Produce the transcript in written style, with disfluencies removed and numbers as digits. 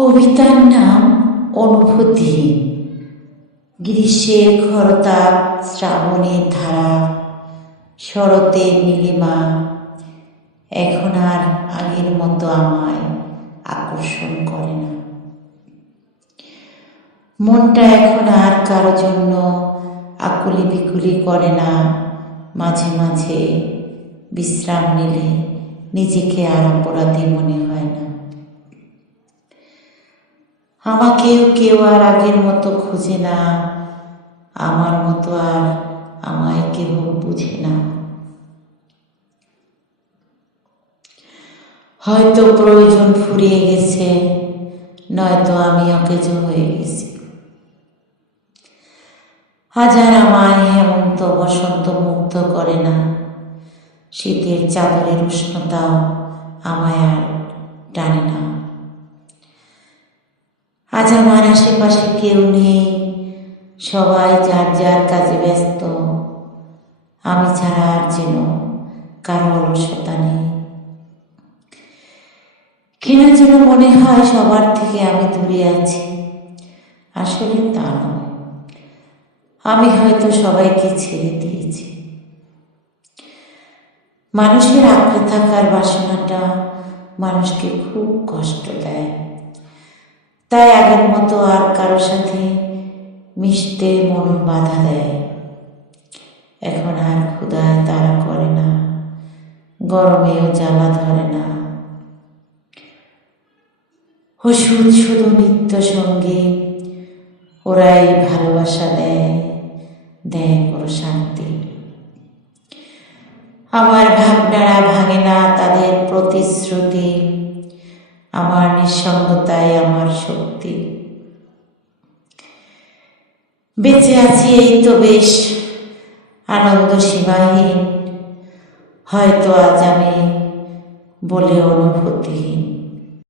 কবিতার নাম অনুভূতি। গ্রীষ্মের খরতাপ, শ্রাবণের ধারা, শরতের নীলিমা এখন আর আগের মতো আমায় আকর্ষণ করে না। মনটা এখন আর কারো জন্য আকুলি বিকুলি করে না। মাঝে মাঝে বিশ্রাম নিলে নিজেকে আর অপরাধী মনে হয় না। আমাকেও কেউ আর আগের মতো খোঁজে না, আমার মতো আর আমায় কেউ বুঝে না। হয়তো প্রয়োজন ফুরিয়ে গেছে, নয়তো আমি অকেজো হয়ে গেছি। হাজার আমায় হেমন্ত বসন্ত মুগ্ধ করে না, শীতের চাদরের উষ্ণতাও আমায় আর টানে না। আজ আমার আশেপাশে কেউ নেই, সবাই যার যার কাজে ব্যস্ত। আমি ছাড়া আর যেন কারো অলসতা নেই। কেন যেন মনে হয় সবার থেকে আমি দূরে আছি, আসলে তা নয়। আমি হয়তো সবাইকে ছেড়ে দিয়েছি। মানুষের আঁকড়ে থাকার বাসনাটা মানুষকে খুব কষ্ট দেয়। তাই আগের মতো আর কারো সাথে মিশতে মন বাধা দেয়। এখন আর ক্ষুধায় তাড়া করে না, গরমেও জ্বালা ধরে না। ওষুধ শুধু নিত্য সঙ্গী, ওরাই ভালোবাসা দেয়, দেয় বড় শান্তি। আমার ভাবনারা ভাঙে না তাদের প্রতিশ্রুতি, আমার নিঃসঙ্গতাই আমার শক্তি। বেঁচে আছি এই তো বেশ, আনন্দ সীমাহীন। হয়তো আজ আমি বলে অনুভূতিহীন।